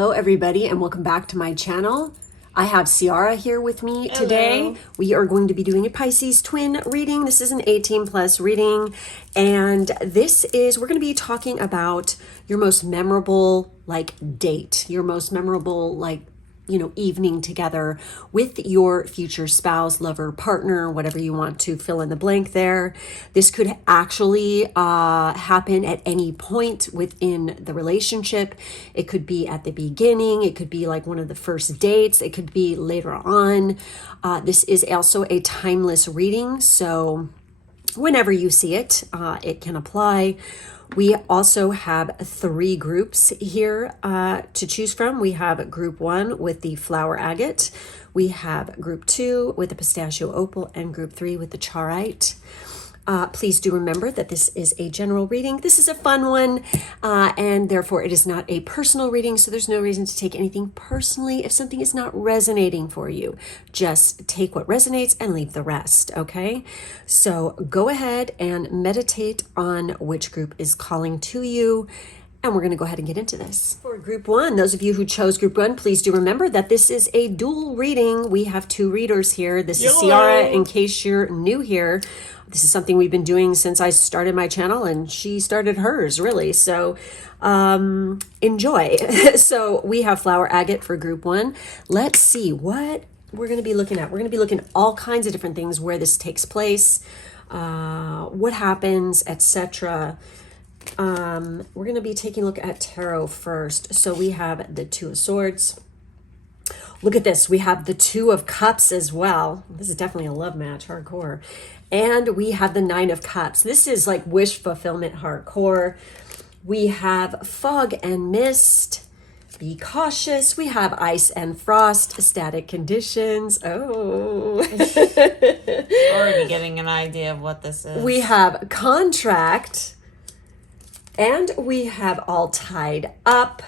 Hello everybody and welcome back to my channel. I have Ciara here with me today. We are going to be doing a Pisces twin reading. This is an 18 plus reading, and we're going to be talking about your most memorable date, your most memorable evening together with your future spouse, lover, partner, whatever you want to fill in the blank there. This could actually happen at any point within the relationship. It could be at the beginning. It could be like one of the first dates. It could be later on. This is also a timeless reading, so whenever you see it, it can apply. We also have 3 groups here to choose from. We have group 1 with the flower agate. We have group 2 with the pistachio opal, and group 3 with the charoite. Please do remember that this is a general reading. This is a fun one, and therefore it is not a personal reading, so there's no reason to take anything personally if something is not resonating for you. Just take what resonates and leave the rest, okay? So go ahead and meditate on which group is calling to you, and we're going to go ahead and get into this. For group 1, those of you who chose group 1, please do remember that this is a dual reading. We have 2 readers here. This is Ciara, in case you're new here. This is something we've been doing since I started my channel, and she started hers, really. So enjoy. So we have flower agate for group 1. Let's see what we're going to be looking at. We're going to be looking at all kinds of different things, where this takes place, what happens, etc. We're going to be taking a look at tarot first. So we have the 2 of Swords. Look at this. We have the 2 of Cups as well. This is definitely a love match, hardcore. And we have the 9 of Cups. This is like wish fulfillment, hardcore. We have fog and mist. Be cautious. We have ice and frost, static conditions. Oh. Already getting an idea of what this is. We have contract. And we have all tied up.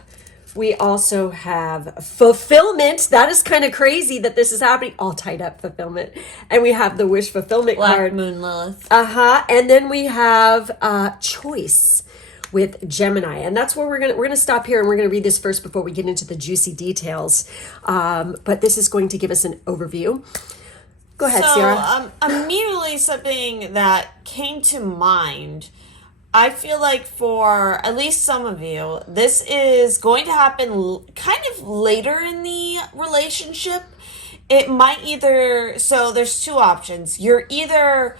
We also have fulfillment. That is kind of crazy that this is happening. All tied up fulfillment. And we have the wish fulfillment Black card. Moon Lilith. And then we have choice with Gemini. And that's where we're gonna stop here, and we're gonna read this first before we get into the juicy details. But this is going to give us an overview. Go ahead, Ciara. Immediately something that came to mind, I feel like for at least some of you, this is going to happen kind of later in the relationship. It might either, so there's 2 options. You're either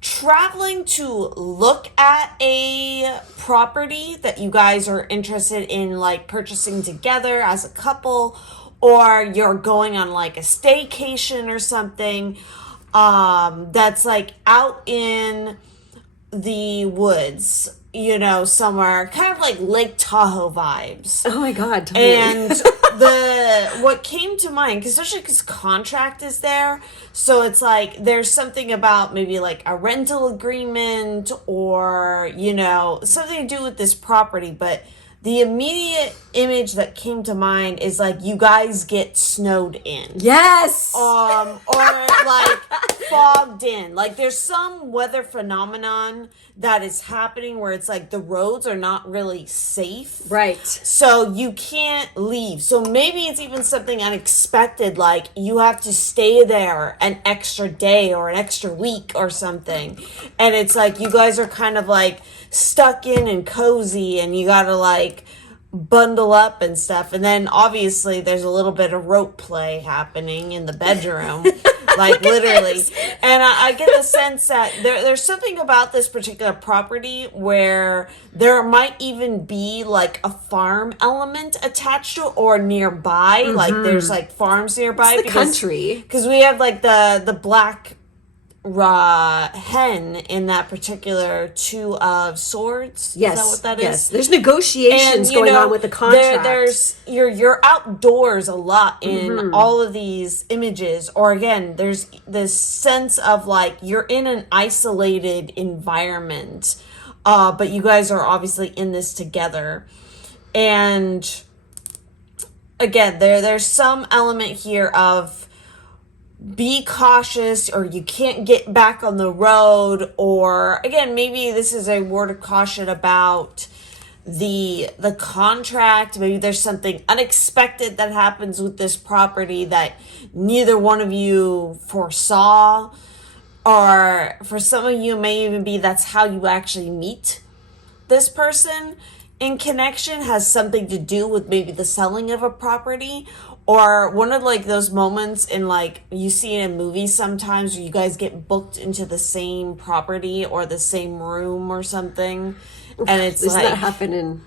traveling to look at a property that you guys are interested in purchasing together as a couple, or you're going on a staycation or something that's out in the woods, somewhere kind of like Lake Tahoe vibes. Oh my God, totally. And what came to mind, especially because contract is there, so it's there's something about maybe a rental agreement or something to do with this property. But the immediate image that came to mind is you guys get snowed in. Yes. Or fogged in. There's some weather phenomenon that is happening where it's the roads are not really safe. Right. So you can't leave. So maybe it's even something unexpected, you have to stay there an extra day or an extra week or something. And it's you guys are kind of stuck in and cozy, and you gotta bundle up and stuff. And then obviously there's a little bit of rope play happening in the bedroom. Literally. And I get the sense that there's something about this particular property where there might even be a farm element attached to it or nearby. Mm-hmm. There's farms nearby. It's the country. Because we have the black hen in that particular 2 of Swords. Yes. Is that what that yes. is? There's negotiations going on with the contract. There's you're outdoors a lot in all of these images. Or again, there's this sense of you're in an isolated environment, but you guys are obviously in this together. And again, there's some element here of be cautious, or you can't get back on the road, or again, maybe this is a word of caution about the contract. Maybe there's something unexpected that happens with this property that neither one of you foresaw. Or for some of you, it may even be that's how you actually meet this person in connection, has something to do with maybe the selling of a property, or one of like those moments in like you see in movies sometimes where you guys get booked into the same property or the same room or something, and it's Doesn't like that happen in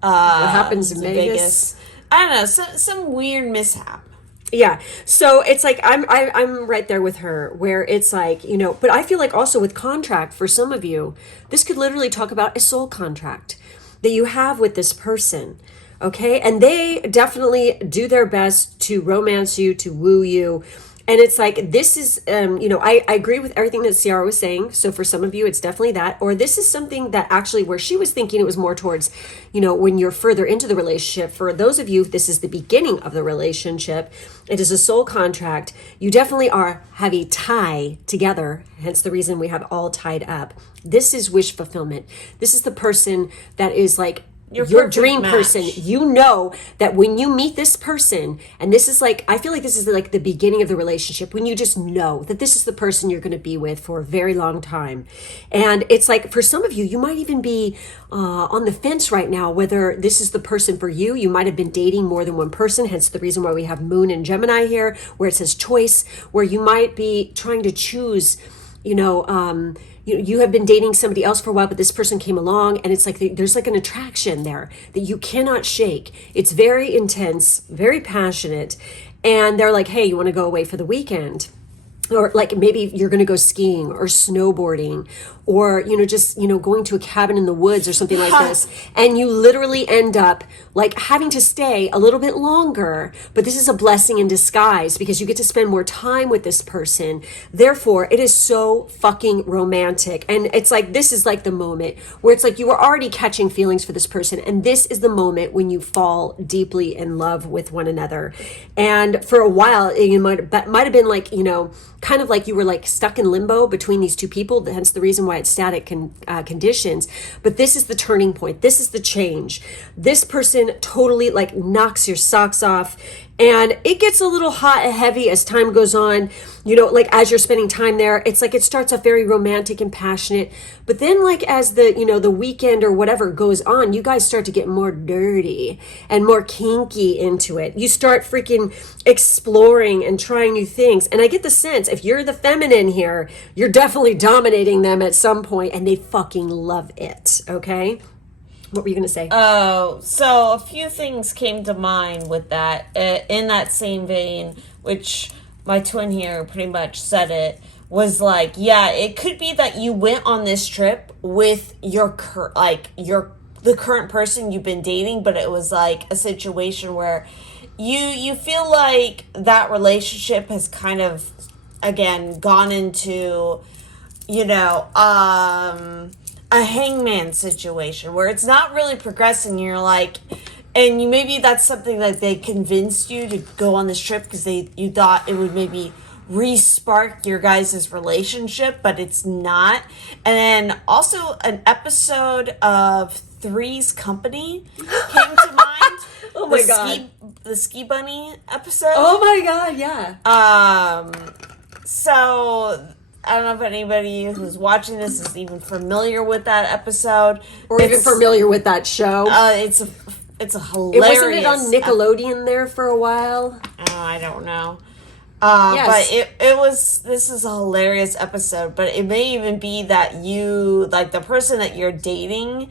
what happens in Vegas? I don't know, some weird mishap. Yeah. So it's like I'm right there with her where it's like, you know, but I feel like also with contract for some of you, this could literally talk about a soul contract that you have with this person. Okay? And they definitely do their best to romance you, to woo you. And it's like, this is, you know, I agree with everything that Ciara was saying. So for some of you, it's definitely that. Or this is something that actually where she was thinking it was more towards, you know, when you're further into the relationship. For those of you, this is the beginning of the relationship. It is a soul contract. You definitely have a tie together. Hence the reason we have all tied up. This is wish fulfillment. This is the person that is like, your dream person. You know that when you meet this person, and this is like, I feel like this is like the beginning of the relationship, when you just know that this is the person you're going to be with for a very long time. And it's like, for some of you, you might even be on the fence right now, whether this is the person for you. You might have been dating more than one person, hence the reason why we have Moon and Gemini here, where it says choice, where you might be trying to choose, you know, you have been dating somebody else for a while, but this person came along, and it's like there's like an attraction there that you cannot shake. It's very intense, very passionate, and they're like, hey, you want to go away for the weekend? Or like maybe you're going to go skiing or snowboarding, or, you know, just, you know, going to a cabin in the woods or something like this. And you literally end up like having to stay a little bit longer. But this is a blessing in disguise because you get to spend more time with this person. Therefore, it is so fucking romantic. And it's like, this is like the moment where it's like you were already catching feelings for this person. And this is the moment when you fall deeply in love with one another. And for a while, you might have been like, you know, kind of like you were like stuck in limbo between these two people, hence the reason why it's static conditions. But this is the turning point. This is the change. This person totally like knocks your socks off, and it gets a little hot and heavy as time goes on. You know, like as you're spending time there, it's like it starts off very romantic and passionate. But then like as the, you know, the weekend or whatever goes on, you guys start to get more dirty and more kinky into it. You start freaking exploring and trying new things. And I get the sense if you're the feminine here, you're definitely dominating them at some point, and they fucking love it. Okay? What were you going to say? Oh, so a few things came to mind with that. In that same vein, which my twin here pretty much said it, was like, yeah, it could be that you went on this trip with your the current person you've been dating, but it was like a situation where you feel like that relationship has kind of, again, gone into, you know, a hangman situation where it's not really progressing. You're like, and you maybe that's something that they convinced you to go on this trip because you thought it would maybe re-spark your guys' relationship, but it's not. And then also an episode of Three's Company came to mind. Oh my God. The ski bunny episode. Oh my God, yeah. So I don't know if anybody who's watching this is even familiar with that epised, or even familiar with that show. It's a hilarious. Wasn't it on Nickelodeon there for a while? Oh, I don't know. Yes. But this is a hilarious episode, but it may even be that you, like the person that you're dating,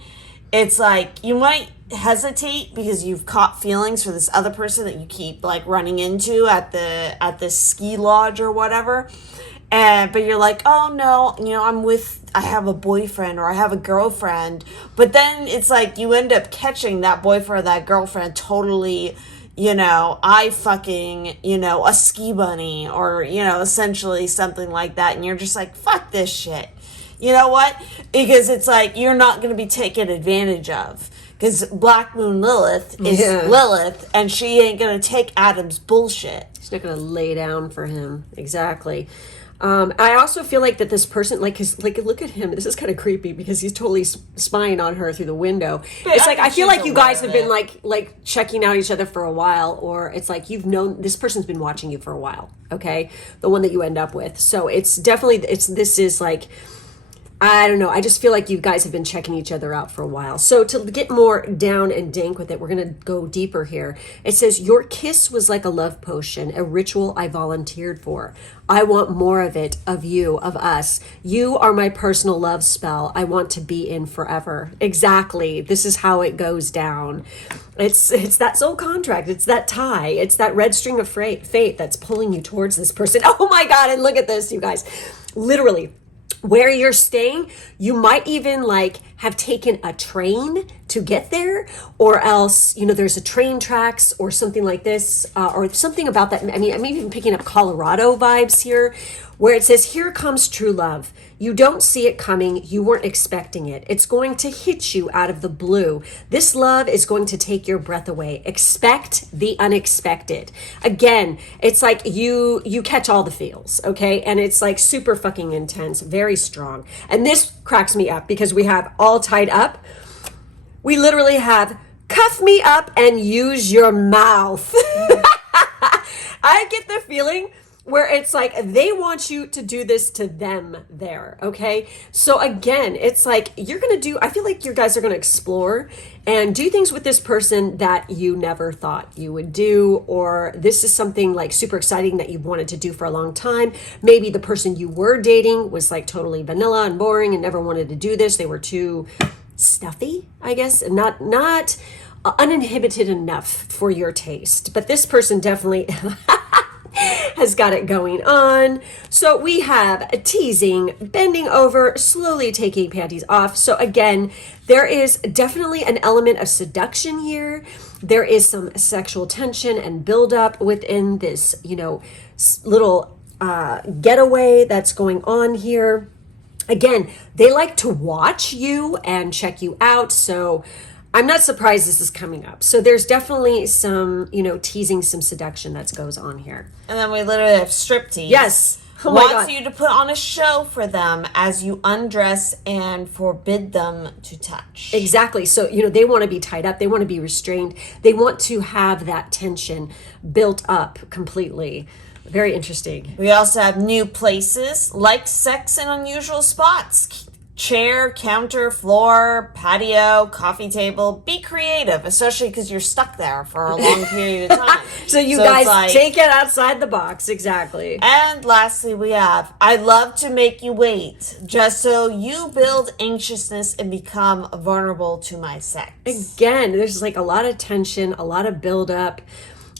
it's like you might hesitate because you've caught feelings for this other person that you keep like running into at the ski lodge or whatever. But you're like, oh no, you know, I have a boyfriend or I have a girlfriend. But then it's like you end up catching that boyfriend or that girlfriend totally, you know, I fucking, you know, a ski bunny or, you know, essentially something like that. And you're just like, fuck this shit. You know what? Because it's like you're not going to be taken advantage of. Because Black Moon Lilith is Lilith, and she ain't going to take Adam's bullshit. She's not going to lay down for him. Exactly. I also feel like that this person, like, cause, like, look at him. This is kind of creepy because he's totally spying on her through the window. It's like, I feel like you guys have been like checking out each other for a while, or it's like you've known this person's been watching you for a while. Okay. The one that you end up with. So it's definitely, this is like, I don't know. I just feel like you guys have been checking each other out for a while. So to get more down and dank with it, we're going to go deeper here. It says, your kiss was like a love potion, a ritual I volunteered for. I want more of it, of you, of us. You are my personal love spell I want to be in forever. Exactly. This is how it goes down. It's that soul contract. It's that tie. It's that red string of fate that's pulling you towards this person. Oh my God. And look at this, you guys. Literally. Where you're staying, you might even like have taken a train to get there, or else, you know, there's a train tracks or something like this, or something about that. I mean, I'm even picking up Colorado vibes here, where it says, here comes true love. You don't see it coming. You weren't expecting it. It's going to hit you out of the blue. This love is going to take your breath away. Expect the unexpected. Again, it's like you catch all the feels, okay? And it's like super fucking intense, very strong. And this cracks me up because we have all tied up. We literally have cuff me up and use your mouth. I get the feeling where it's like they want you to do this to them there, okay? So again, it's like you're gonna do, I feel like you guys are gonna explore and do things with this person that you never thought you would do, or this is something like super exciting that you've wanted to do for a long time. Maybe the person you were dating was like totally vanilla and boring and never wanted to do this. They were too stuffy, I guess, and not uninhibited enough for your taste. But this person definitely has got it going on. So we have teasing, bending over, slowly taking panties off. So again, there is definitely an element of seduction here. There is some sexual tension and buildup within this, you know, little getaway that's going on here. Again, they like to watch you and check you out. So I'm not surprised this is coming up. So there's definitely some, you know, teasing, some seduction that goes on here. And then we literally have striptease. Yes. Oh my Wants God. you to put on a show for them as you undress and forbid them to touch. Exactly. So, you know, they want to be tied up. They want to be restrained. They want to have that tension built up completely. Very interesting. We also have new places, like sex in unusual spots. Chair, counter, floor, patio, coffee table. Be creative, especially because you're stuck there for a long period of time. So guys take it outside the box. Exactly. And lastly, we have, I love to make you wait, just so you build anxiousness and become vulnerable to my sex. Again, there's like a lot of tension, a lot of buildup,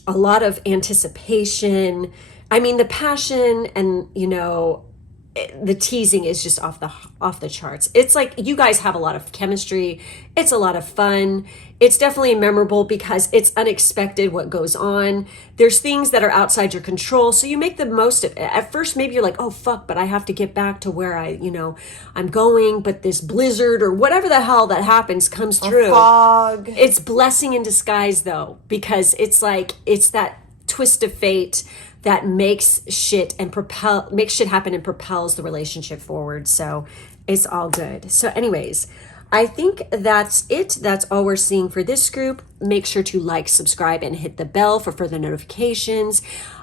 a lot of anticipation. I mean, the passion and, you know, the teasing is just off the charts. It's like you guys have a lot of chemistry. It's a lot of fun. It's definitely memorable because it's unexpected what goes on. There's things that are outside your control, so you make the most of it. At first, maybe you're like, oh fuck, but I have to get back to where I'm going, but this blizzard or whatever the hell that happens comes through. A fog. It's blessing in disguise though, because it's like, it's that twist of fate that makes shit happen and propels the relationship forward. So it's all good. So anyways, I think that's it. That's all we're seeing for this group. Make sure to like, subscribe, and hit the bell for further notifications.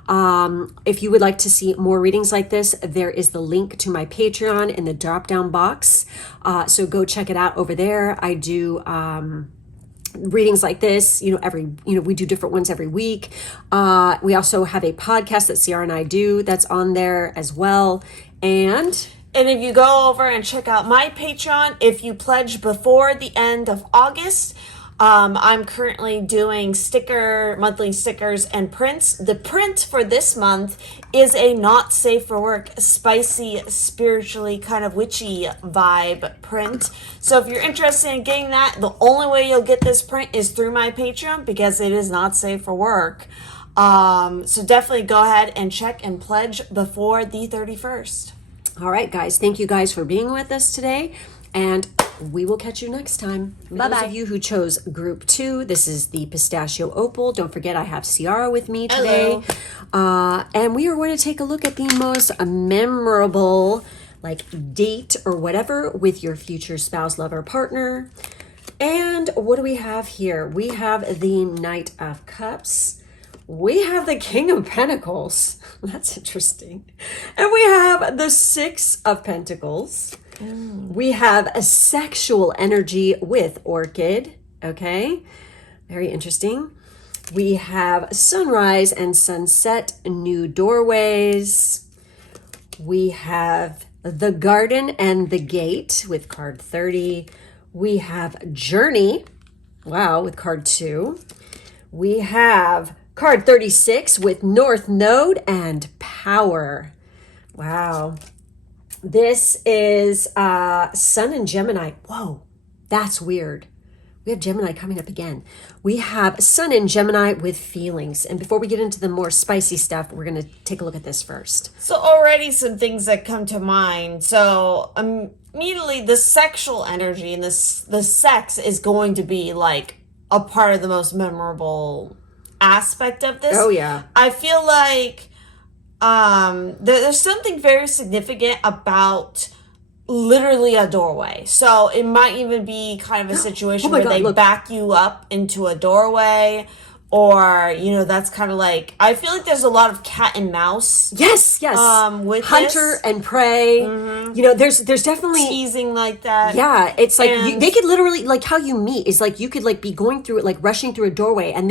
If you would like to see more readings like this, there is the link to my Patreon in the drop down box. So go check it out over there. I do readings like this, we do different ones every week. We also have a podcast that Ciara and I do that's on there as well. And if you go over and check out my Patreon, if you pledge before the end of August, I'm currently doing monthly stickers and prints. The print for this month is a not safe for work, spicy, spiritually kind of witchy vibe print. So if you're interested in getting that, the only way you'll get this print is through my Patreon because it is not safe for work. So definitely go ahead and check and pledge before the 31st. all right, guys, thank you guys for being with us today. And we will catch you next time. Bye-bye. Those of you who chose group 2, this is the Pistachio Opal. Don't forget I have Ciara with me today. And we are going to take a look at the most memorable date or whatever with your future spouse, lover, partner. And what do we have here? We have the Knight of Cups. We have the King of Pentacles. That's interesting. And we have the Six of Pentacles. We have a sexual energy with Orchid. Okay. Very interesting. We have sunrise and sunset, new doorways. We have the garden and the gate with card 30. We have journey. Wow, with card 2. We have card 36 with North Node and power. Wow. This is Sun and Gemini. Whoa, that's weird. We have Gemini coming up again. We have Sun and Gemini with feelings. And before we get into the more spicy stuff, we're going to take a look at this first. So already some things that come to mind. So immediately the sexual energy and the sex is going to be a part of the most memorable aspect of this. Oh, yeah. I feel like there's something very significant about literally a doorway. So it might even be kind of a situation where they back you up into a doorway, or that's kind of I feel like there's a lot of cat and mouse. Yes. With hunter and prey. There's definitely teasing like that. Yeah, it's they could literally how you meet is you could be going through it, rushing through a doorway, and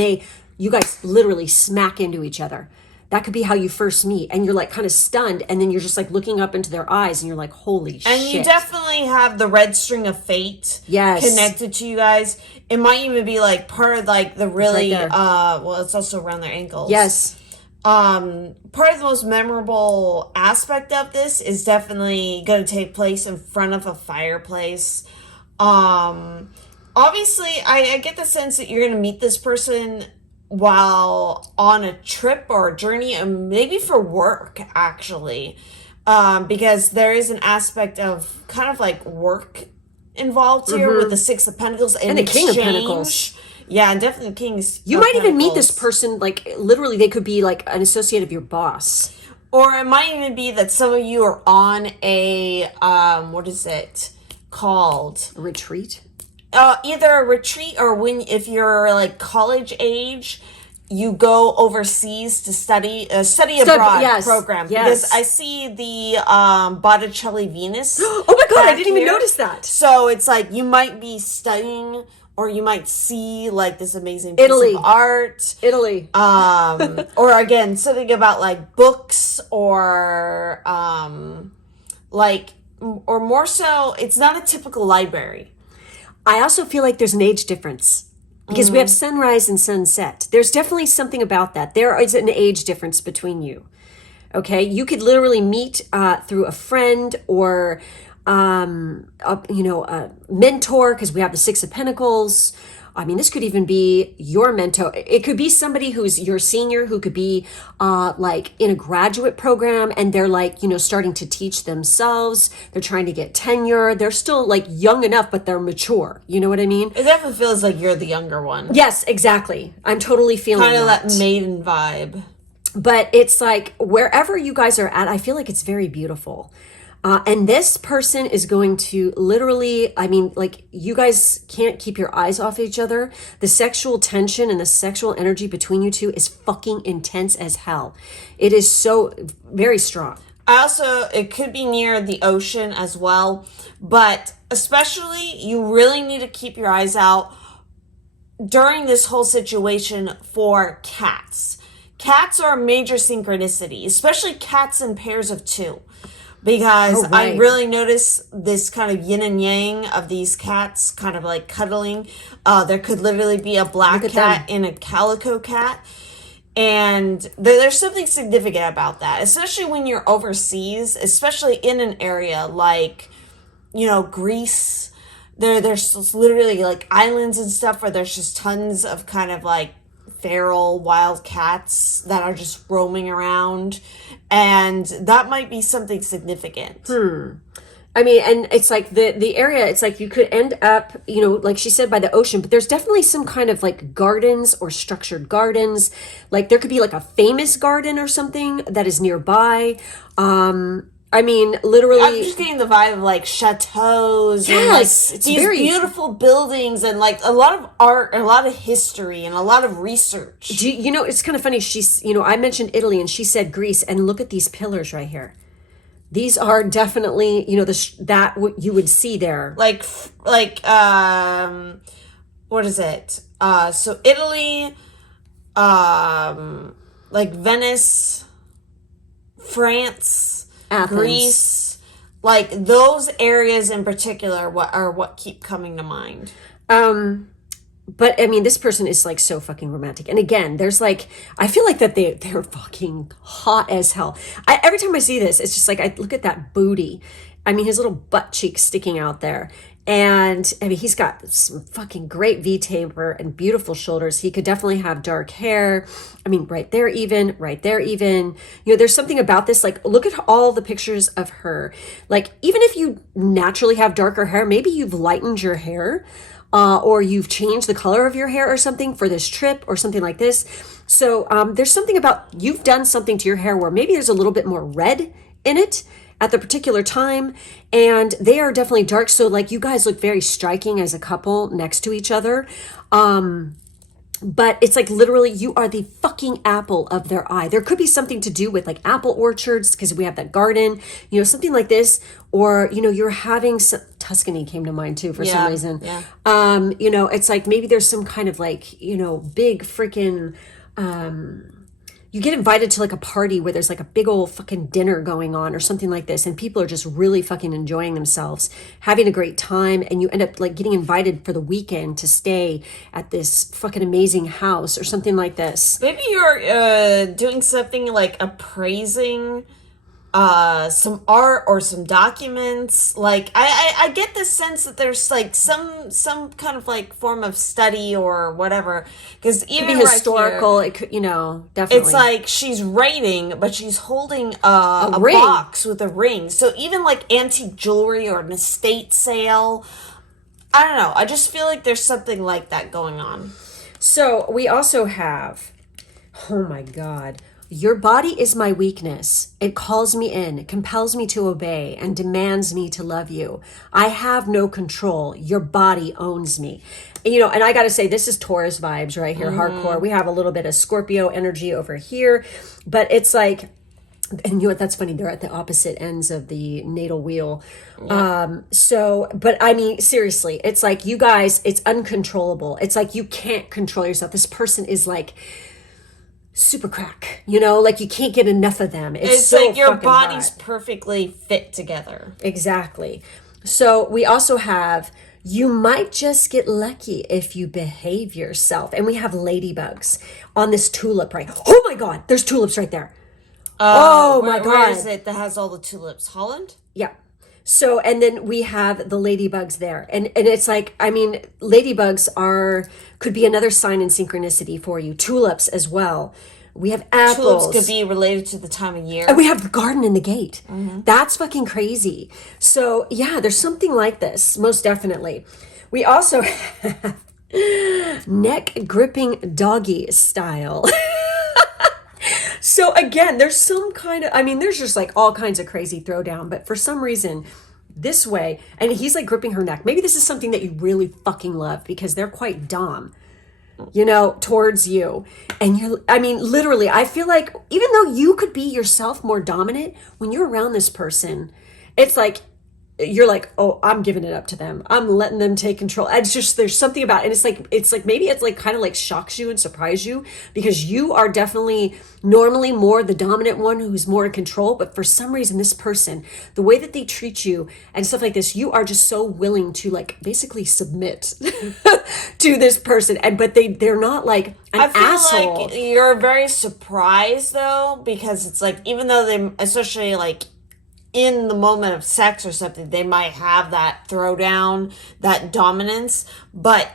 you guys literally smack into each other. That could be how you first meet, and you're kind of stunned, and then you're just looking up into their eyes, and you're like, holy shit. And you definitely have the red string of fate connected to you guys. It might even be part of the really it's also around their ankles. Yes. Part of the most memorable aspect of this is definitely going to take place in front of a fireplace. Obviously, I get the sense that you're going to meet this person while on a trip or a journey, and maybe for work, actually, because there is an aspect of kind of work involved here with the Six of Pentacles and the King of Pentacles. Yeah, and definitely the King's. You might even meet this person literally they could be an associate of your boss, or it might even be that some of you are on a what is it called? A retreat. Either a retreat, or if you're college age, you go overseas to study abroad program. Yes. Because I see the Botticelli Venus. Oh my God, I didn't even notice that. So it's you might be studying, or you might see this amazing piece of art. Italy. Or again, something about books, or or more so, it's not a typical library. I also feel there's an age difference because we have sunrise and sunset. There's definitely something about that. There is an age difference between you. Okay. You could literally meet through a friend, or, a mentor, because we have the Six of Pentacles. I mean, this could even be your mentor. It could be somebody who's your senior, who could be in a graduate program, and they're starting to teach themselves. They're trying to get tenure. They're still young enough, but they're mature. You know what I mean? It definitely feels like you're the younger one. Yes, exactly. I'm totally feeling kind of that maiden vibe. But it's wherever you guys are at, I feel it's very beautiful. And this person is going to literally, you guys can't keep your eyes off each other. The sexual tension and the sexual energy between you two is fucking intense as hell. It is so very strong. It could be near the ocean as well, but especially you really need to keep your eyes out during this whole situation for cats. Cats are a major synchronicity, especially cats in pairs of 2. Because I really notice this kind of yin and yang of these cats kind of cuddling. There could literally be a black cat and a calico cat. And there's something significant about that, especially when you're overseas, especially in an area Greece. There's just literally islands and stuff where there's just tons of kind of feral wild cats that are just roaming around, and that might be something significant. I mean, and it's like the area, it's like you could end up, you know, like she said, by the ocean, but there's definitely some kind of like gardens or structured gardens. Like there could be like a famous garden or something that is nearby. I mean, literally. I'm just getting the vibe of like chateaus and like Yes, it's these very beautiful buildings and like a lot of art, a lot of history, and a lot of research. You know, it's kind of funny. She's, you know, I mentioned Italy and she said Greece, and look at these pillars right here. These are definitely, you know, that what you would see there. Like, what is it? So Italy, like Venice, France, Athens. Greece, like those areas in particular what keep coming to mind. But I mean, this person is like so fucking romantic. And again, there's like, I feel like that they're fucking hot as hell. Every time I see this, it's just like, I look at that booty. I mean, his little butt cheek sticking out there. And I mean, he's got some fucking great V-taper and beautiful shoulders. He could definitely have dark hair. I mean, right there even. You know, there's something about this, like, look at all the pictures of her. Like, even if you naturally have darker hair, maybe you've lightened your hair. Or you've changed the color of your hair or something for this trip or something like this. So there's something about, you've done something to your hair where maybe there's a little bit more red in it at the particular time. And they are definitely dark. So like you guys look very striking as a couple next to each other. But it's like literally you are the fucking apple of their eye. There could be something to do with like apple orchards because we have that garden, you know, something like this. Or, you know, you're having some, Tuscany came to mind too for some reason. Yeah. You know, it's like maybe there's some kind of like, you know, big freaking, you get invited to like a party where there's like a big old fucking dinner going on or something like this. And people are just really fucking enjoying themselves, having a great time. And you end up like getting invited for the weekend to stay at this fucking amazing house or something like this. Maybe you're doing something like appraising some art or some documents. Like I get the sense that there's like some kind of like form of study or whatever, because even It could be historical, it could, you know, definitely. it's like she's writing but she's holding a ring. box with a ring. So even like antique jewelry or an estate sale, I don't know, I just feel like there's something like that going on. So we also have, oh my God, your body is my weakness. It calls me in, compels me to obey, and demands me to love you. I have no control. Your body owns me. You know, and I got to say, this is Taurus vibes right here, hardcore. We have a little bit of Scorpio energy over here, but it's like, and you know what, that's funny, they're at the opposite ends of the natal wheel. So, but I mean, seriously, it's like you guys, it's uncontrollable. It's like you can't control yourself. This person is like super crack, you know, like you can't get enough of them. It's so like your fucking bodies hot. perfectly fit together. Exactly. So we also have, you might just get lucky if you behave yourself. And we have ladybugs on this tulip, right? Oh my God, there's tulips right there. Oh my God. Where is it that has all the tulips? Holland? Yeah. So, and then we have the ladybugs there. And it's like, I mean, ladybugs could be another sign in synchronicity for you. Tulips as well. We have apples. Tulips could be related to the time of year. And we have the garden in the gate. That's fucking crazy. So, yeah, there's something like this, most definitely. We also have neck gripping doggy style. So again, there's some kind of, I mean, there's just like all kinds of crazy throwdown, but for some reason, this way, and he's like gripping her neck. Maybe this is something that you really fucking love because they're quite dom, you know, towards you. And you're, I mean, literally, I feel like even though you could be yourself more dominant, when you're around this person, it's like, you're like, oh, I'm giving it up to them. I'm letting them take control. It's just, there's something about it. And it's like, maybe it's like kind of like shocks you and surprise you because you are definitely normally more the dominant one who's more in control. But for some reason, this person, the way that they treat you and stuff like this, you are just so willing to like basically submit to this person. But they're not like an asshole. Like you're very surprised though, because it's like, even though they, especially like in the moment of sex or something, they might have that throwdown, that dominance, but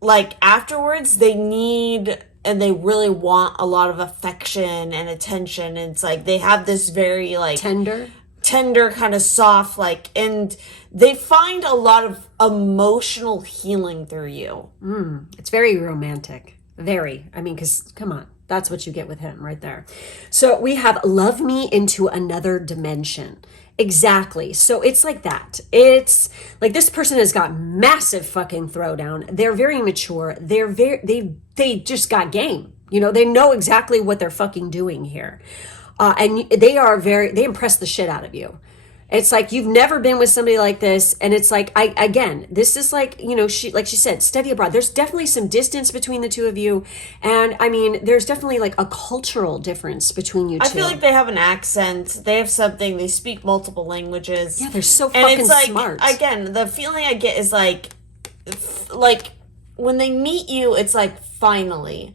like afterwards they need and they really want a lot of affection and attention, and it's like they have this very like tender tender, kind of soft, like, and they find a lot of emotional healing through you. It's very romantic. Very. I mean, because come on, that's what you get with him right there. So we have love me into another dimension. Exactly. So it's like that. It's like this person has got massive fucking throwdown. They're very mature. They just got game. You know, they know exactly what they're fucking doing here. And they impress the shit out of you. It's like you've never been with somebody like this, and it's like this is like, you know, she said, study abroad. There's definitely some distance between the two of you, and I mean, there's definitely like a cultural difference between you two. I feel like they have an accent. They have something. They speak multiple languages. Yeah, they're so and fucking it's like, smart. Again, the feeling I get is like when they meet you, it's like finally.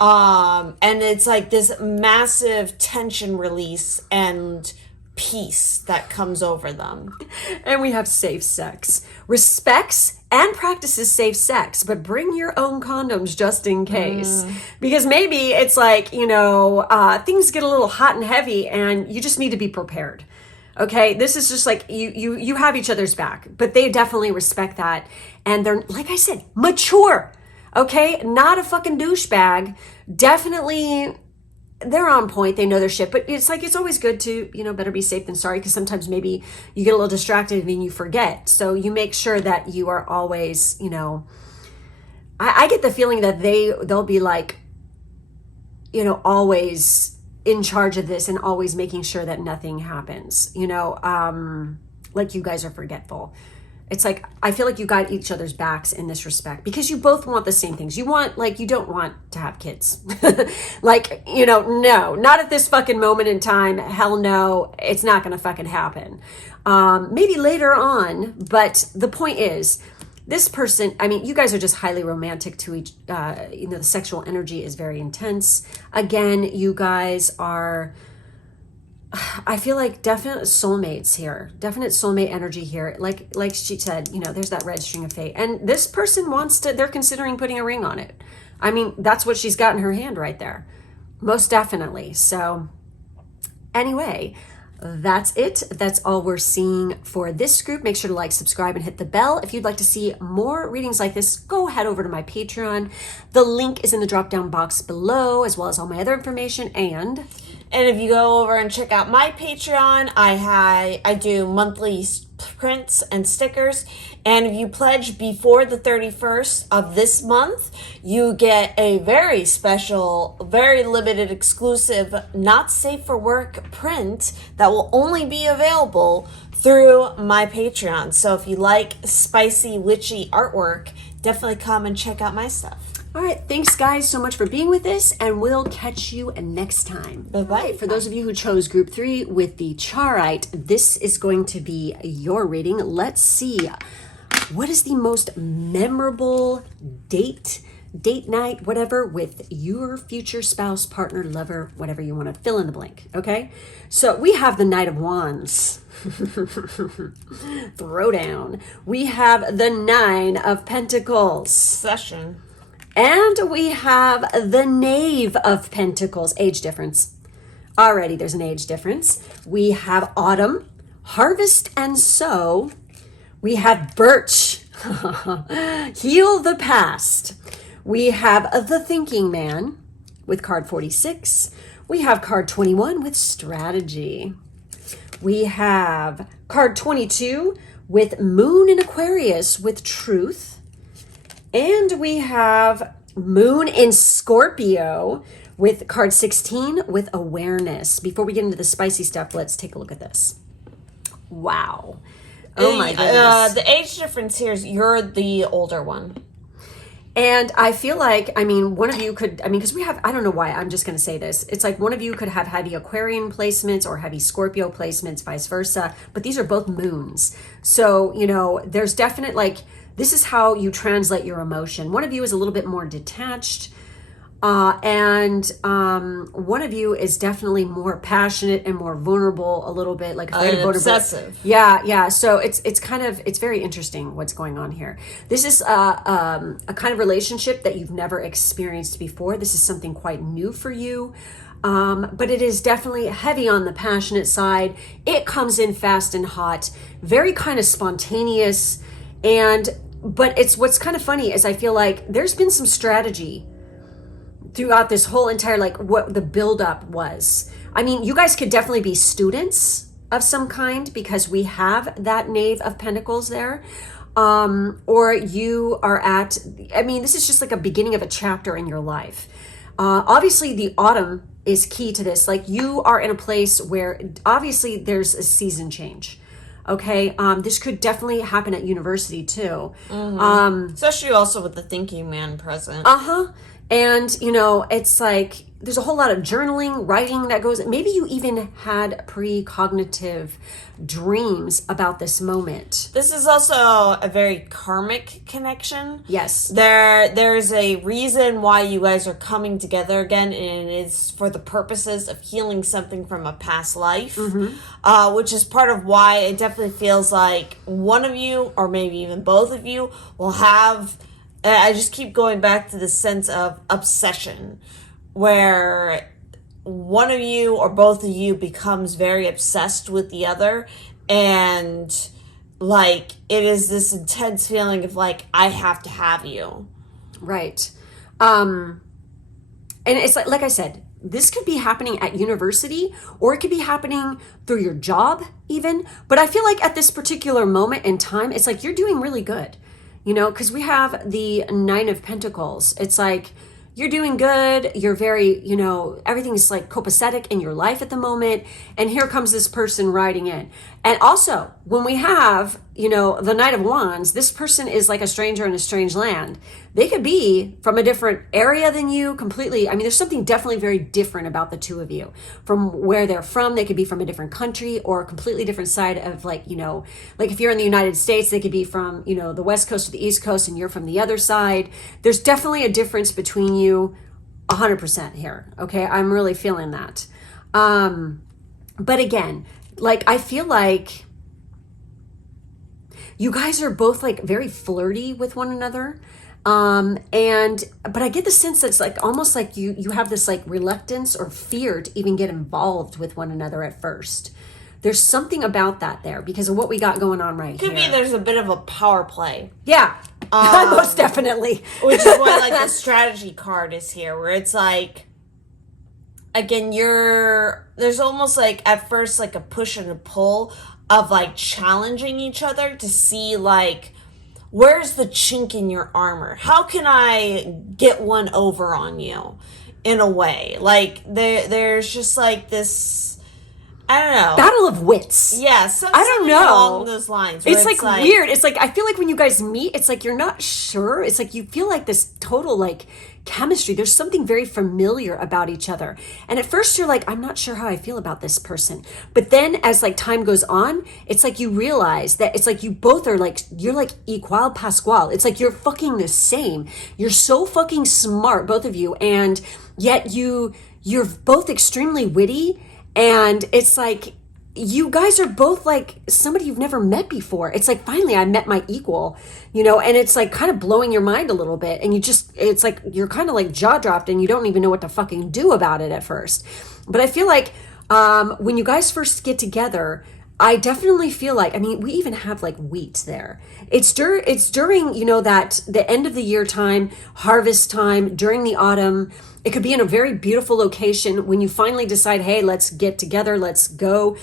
And it's like this massive tension release and peace that comes over them. And we have safe sex. Respects and practices safe sex, but bring your own condoms just in case. Because maybe it's like, you know, things get a little hot and heavy and you just need to be prepared. Okay, this is just like you have each other's back, but they definitely respect that. And they're, like I said, mature. Okay, not a fucking douchebag. Definitely, they're on point. They know their shit. But it's like, it's always good to, you know, better be safe than sorry, because sometimes maybe you get a little distracted and you forget. So you make sure that you are always, you know, I get the feeling that they'll be like, you know, always in charge of this and always making sure that nothing happens, you know, like you guys are forgetful. It's like, I feel like you got each other's backs in this respect because you both want the same things. You want, like, you don't want to have kids. Like, you know, no, not at this fucking moment in time. Hell no, it's not going to fucking happen. Maybe later on, but the point is, this person, I mean, you guys are just highly romantic to each, you know, the sexual energy is very intense. Again, you guys are, I feel like definite soulmates here, definite soulmate energy here. Like she said, you know, there's that red string of fate. And this person they're considering putting a ring on it. I mean, that's what she's got in her hand right there. Most definitely. So anyway, that's it. That's all we're seeing for this group. Make sure to like, subscribe, and hit the bell. If you'd like to see more readings like this, go head over to my Patreon. The link is in the drop-down box below, as well as all my other information. And if you go over and check out my Patreon, I do monthly prints and stickers. And if you pledge before the 31st of this month, you get a very special, very limited, exclusive, not safe for work print that will only be available through my Patreon. So if you like spicy, witchy artwork, definitely come and check out my stuff. all right, thanks guys so much for being with us, and we'll catch you next time. Bye-bye. All right, for those of you who chose group 3 with the Charite, this is going to be your reading. Let's see, what is the most memorable date night, whatever, with your future spouse, partner, lover, whatever you want to fill in the blank, okay? So we have the Knight of Wands. Throw down. We have the 9 of Pentacles. Session. And we have the Knave of Pentacles. Age difference. Already there's an age difference. We have Autumn, Harvest and Sow. We have Birch, Heal the Past. We have the Thinking Man with card 46. We have card 21 with Strategy. We have card 22 with Moon in Aquarius with Truth. And we have Moon in Scorpio with card 16 with Awareness. Before we get into the spicy stuff, let's take a look at this. Wow. Oh my goodness. The age difference here is you're the older one. And I feel like, I mean, one of you could, I mean, because we have, I don't know why, I'm just going to say this. It's like one of you could have heavy Aquarian placements or heavy Scorpio placements, vice versa. But these are both moons. So, you know, there's definite, like, this is how you translate your emotion. One of you is a little bit more detached. And one of you is definitely more passionate and more vulnerable, a little bit like afraid of vulnerability. Obsessive. Yeah. So it's very interesting what's going on here. This is a kind of relationship that you've never experienced before. This is something quite new for you. But it is definitely heavy on the passionate side. It comes in fast and hot, very kind of spontaneous. But it's what's kind of funny is I feel like there's been some strategy throughout this whole entire, like what the buildup was. I mean, you guys could definitely be students of some kind because we have that Knave of Pentacles there. Or you are this is just like a beginning of a chapter in your life. Obviously the autumn is key to this. Like you are in a place where obviously there's a season change. Okay. This could definitely happen at university too. Especially also with the thinking man present. And, it's like there's a whole lot of journaling, writing that goes. Maybe you even had precognitive dreams about this moment. This is also a very karmic connection. Yes. There's a reason why you guys are coming together again, and it's for the purposes of healing something from a past life, which is part of why it definitely feels like one of you, or maybe even both of you, will have... I just keep going back to the sense of obsession, where one of you or both of you becomes very obsessed with the other, and like it is this intense feeling of like, I have to have you. Right. And it's like I said, this could be happening at university, or it could be happening through your job even. But I feel like at this particular moment in time, it's like you're doing really good. Because we have the Nine of Pentacles. It's like you're doing good. You're very, everything's like copacetic in your life at the moment. And here comes this person riding in. And also, when we have, the Knight of Wands, this person is like a stranger in a strange land. They could be from a different area than you completely. I mean, there's something definitely very different about the two of you. From where they're from, they could be from a different country or a completely different side of like if you're in the United States, they could be from, the West Coast or the East Coast and you're from the other side. There's definitely a difference between you 100% here. Okay. I'm really feeling that. But again, like, I feel like you guys are both like very flirty with one another. But I get the sense that it's like almost like you have this like reluctance or fear to even get involved with one another at first. There's something about that there because of what we got going on right here. Could be there's a bit of a power play. Yeah, most definitely. Which is why like the strategy card is here, where it's like, again, there's almost like at first like a push and a pull of like challenging each other to see like, where's the chink in your armor? How can I get one over on you in a way? Like there's just like this, I don't know. Battle of wits. Yeah, I don't know. Along those lines. It's like weird. It's like, I feel like when you guys meet, it's like you're not sure. It's like you feel like this total like chemistry. There's something very familiar about each other. And at first you're like, I'm not sure how I feel about this person. But then as like time goes on, it's like you realize that it's like you both are like, you're like equal Pasquale. It's like you're fucking the same. You're so fucking smart, both of you. And yet you're both extremely witty. And it's like, you guys are both like somebody you've never met before. It's like, finally I met my equal, and it's like kind of blowing your mind a little bit. And it's like, you're kind of like jaw dropped and you don't even know what to fucking do about it at first. But I feel like, when you guys first get together, I definitely feel like, I mean, we even have like wheat there. It's during, that the end of the year time, harvest time, during the autumn. It could be in a very beautiful location when you finally decide, hey, let's get together, let's go.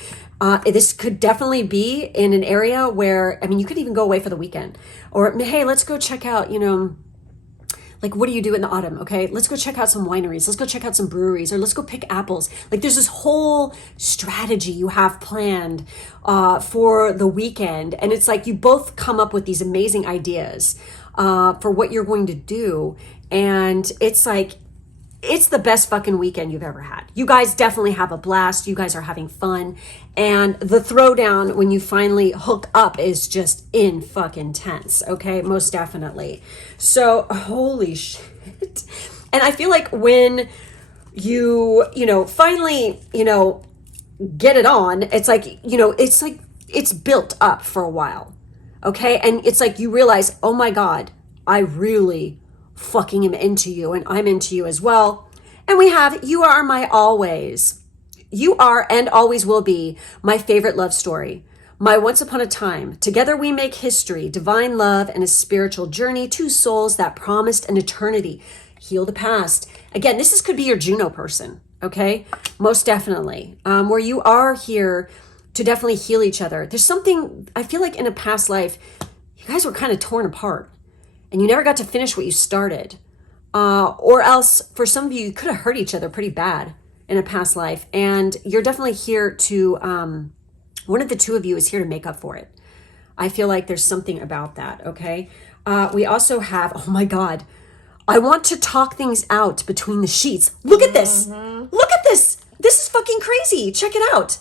This could definitely be in an area where, I mean, you could even go away for the weekend. Or, hey, let's go check out, like, what do you do in the autumn? Okay, let's go check out some wineries. Let's go check out some breweries, or let's go pick apples. Like, there's this whole strategy you have planned for the weekend. And it's like you both come up with these amazing ideas for what you're going to do. And it's like, it's the best fucking weekend you've ever had. You guys definitely have a blast. You guys are having fun. And the throwdown when you finally hook up is just in fucking tense. Okay, most definitely. So, holy shit. And I feel like when you finally, get it on, it's like, it's built up for a while. Okay. And it's like you realize, oh my God, I really fucking am into you and I'm into you as well. And we have, you are my always. You are and always will be my favorite love story. My once upon a time. Together we make history, divine love, and a spiritual journey. Two souls that promised an eternity. Heal the past. Again, could be your Juno person, okay? Most definitely. Where you are here to definitely heal each other. There's something, I feel like in a past life, you guys were kind of torn apart and you never got to finish what you started. Or else, for some of you, you could have hurt each other pretty bad in a past life. And you're definitely here to, one of the two of you is here to make up for it. I feel like there's something about that, okay? We also have, oh my God, I want to talk things out between the sheets. Look at this. Look at this. This is fucking crazy. Check it out.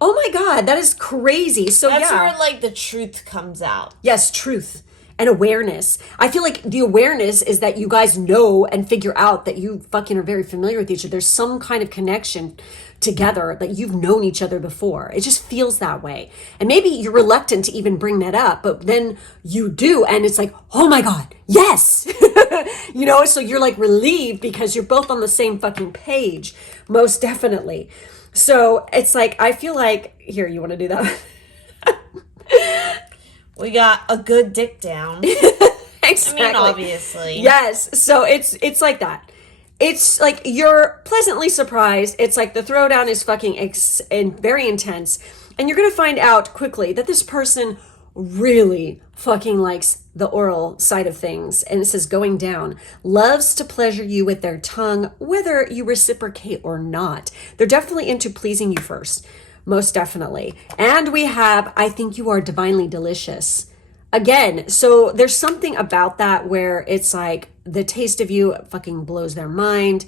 Oh my God, that is crazy. So that's where like the truth comes out. Yes, truth and awareness. I feel like the awareness is that you guys know and figure out that you fucking are very familiar with each other. There's some kind of connection together that you've known each other before. It just feels that way. And maybe you're reluctant to even bring that up, but then you do. And it's like, oh my God, yes. So you're like relieved because you're both on the same fucking page. Most definitely. So it's like, I feel like, here, you want to do that? We got a good dick down. Exactly. I mean, obviously. Yes. So it's like that. It's like you're pleasantly surprised. It's like the throwdown is fucking and very intense. And you're going to find out quickly that this person really fucking likes the oral side of things. And it says going down, loves to pleasure you with their tongue, whether you reciprocate or not. They're definitely into pleasing you first. Most definitely. And we have, I think you are divinely delicious. Again, so there's something about that where it's like the taste of you fucking blows their mind.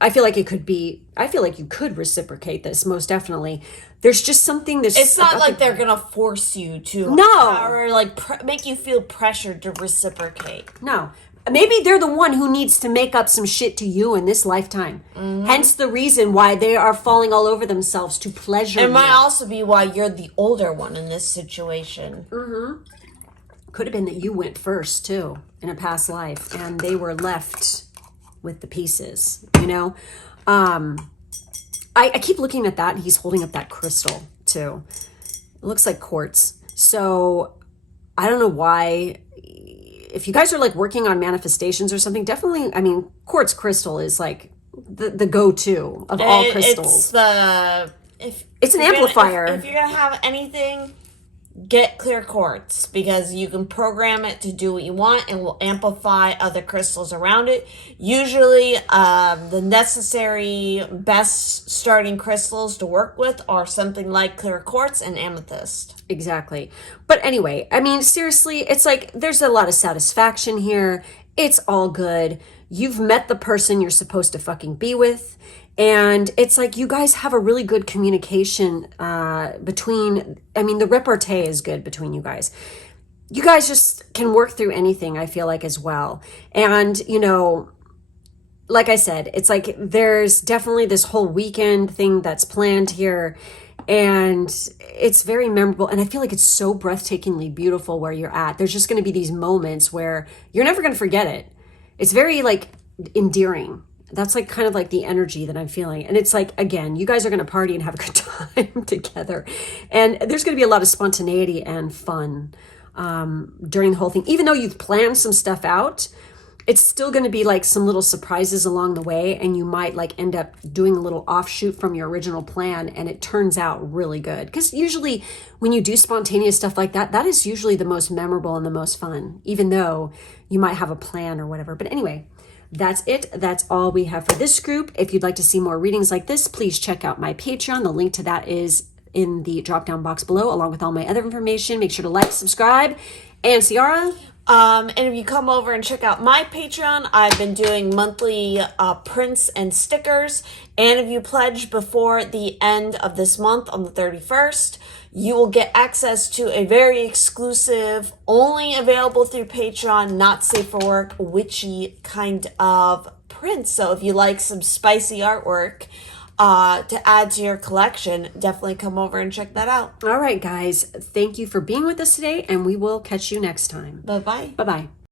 I feel like you could reciprocate this, most definitely. There's just something that's... It's not like they're going to force you to. No. Or like make you feel pressured to reciprocate. No. Maybe they're the one who needs to make up some shit to you in this lifetime. Hence the reason why they are falling all over themselves to pleasure you. It might also be why you're the older one in this situation. Could have been that you went first too in a past life and they were left with the pieces, I keep looking at that and he's holding up that crystal too. It looks like quartz. So I don't know why. If you guys are like working on manifestations or something, definitely, quartz crystal is like the go-to of all crystals. It's an amplifier. If you're going to have anything, get clear quartz because you can program it to do what you want and will amplify other crystals around it. Usually, the necessary best starting crystals to work with are something like clear quartz and amethyst. Exactly. But anyway, seriously, it's like there's a lot of satisfaction here. It's all good. You've met the person you're supposed to fucking be with. And it's like you guys have a really good communication the repartee is good between you guys. You guys just can work through anything, I feel like, as well. And, like I said, it's like there's definitely this whole weekend thing that's planned here. And it's very memorable. And I feel like it's so breathtakingly beautiful where you're at. There's just going to be these moments where you're never going to forget it. It's very like endearing. That's like kind of like the energy that I'm feeling. And it's like, again, you guys are going to party and have a good time together. And there's going to be a lot of spontaneity and fun during the whole thing. Even though you've planned some stuff out, it's still going to be like some little surprises along the way. And you might like end up doing a little offshoot from your original plan. And it turns out really good. Because usually when you do spontaneous stuff like that, that is usually the most memorable and the most fun, even though you might have a plan or whatever. But anyway, that's it. That's all we have for this group. If you'd like to see more readings like this, please check out my Patreon. The link to that is in the drop-down box below, along with all my other information. Make sure to like, subscribe. And Ciara? And if you come over and check out my Patreon, I've been doing monthly prints and stickers. And if you pledge before the end of this month on the 31st, you will get access to a very exclusive, only available through Patreon, not safe for work, witchy kind of prints. So if you like some spicy artwork to add to your collection, definitely come over and check that out. All right, guys. Thank you for being with us today, and we will catch you next time. Bye-bye. Bye-bye.